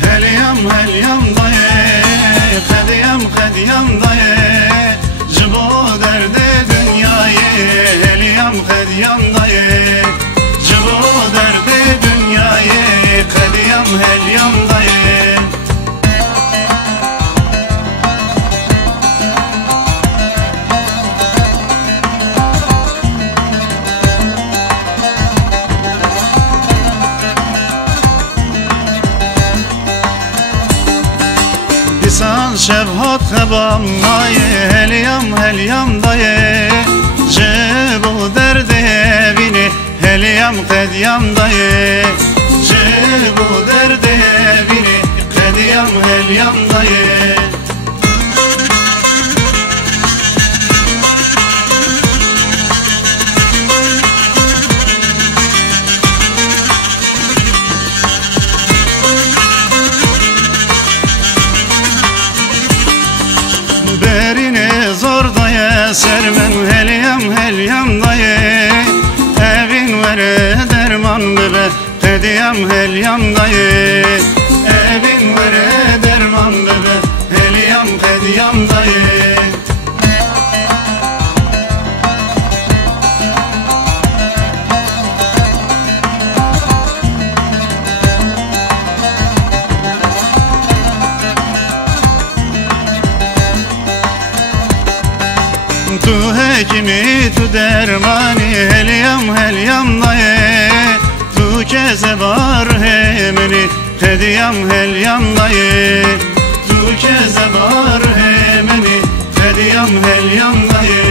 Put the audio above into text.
هليام هليام ضايق خديام خديام ضايق جبو درد دنياي هليام خديام ضايق جبو درد دنياي خديام هليام ضايق İnsan şevhat xebam naye Heliyam heliyam daye Cebu derde bini Heliyam qediyam daye Cebu derde bini Qediyam heliyam daye Berine zor daye sermen heliyam heliyam daye Evin vere derman bebe Hediyam heliyam daye Evin vere derman bebe Heliyam hediyam daye Tu hekimi tu dermani Heliyam heliyam daye Tu keze var hemeni Hediyam heliyam daye Tu keze var hemeni Hediyam heliyam daye